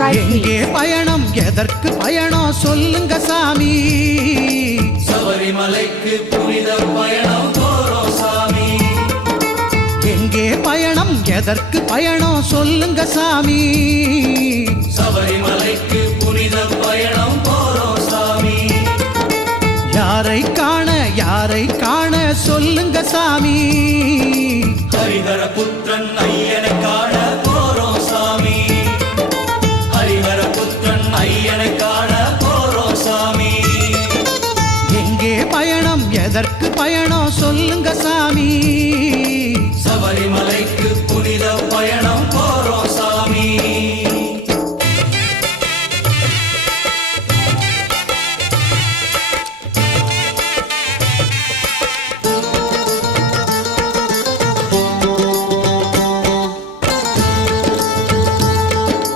subscribe எங்கே பயணம் எதற்கு பயணம் சொல்லுங்க சாமி சபரிமலைக்கு புனித பயணம் போறோம் சாமி எங்கே பயணம் எதற்கு பயணம் சொல்லுங்க சாமி சபரிமலைக்கு புனித பயணம் போறோம் சாமி யாரை காண சொல்லுங்க சாமி ஹரிஹர புத்திரன் ஐயனை